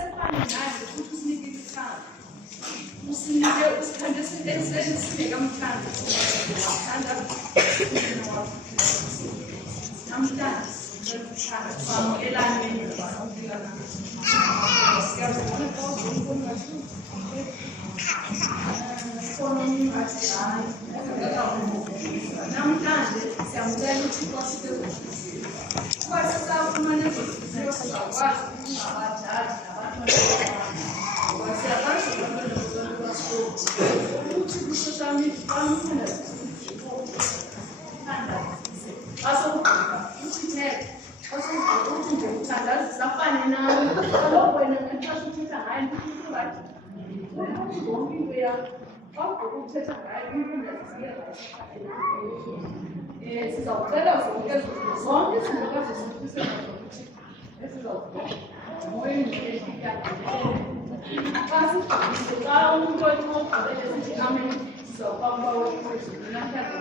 sifane naye ukuthi usinike ithanda. Usinike usikhande esenhleni singekamthanda. Thanda namhlanje sithanda samukelane nesamukelana. Siyabona ukuthi unkulunkulu namhlanje siyamcela uThixo asibeke kuba sisafumana ezofiziyo sizakwazi ukungabadali nabantwana ngoba siyakwazi ukubona ukuthi ku-social media bamthanda usithele ukuthi nje uthandazisa afane nawe kaloku wena ngenxesha uthetha ngayo ntubathi ukuthi yonke into yakho xa ugqoka uthetha ngayo sizawucela zonke izinto kazizifisela zokuthi esizawubona moyeni xa sigqibile xa umuntu oyinqogqibele sithi amen sizawuba uba wethu namhlanje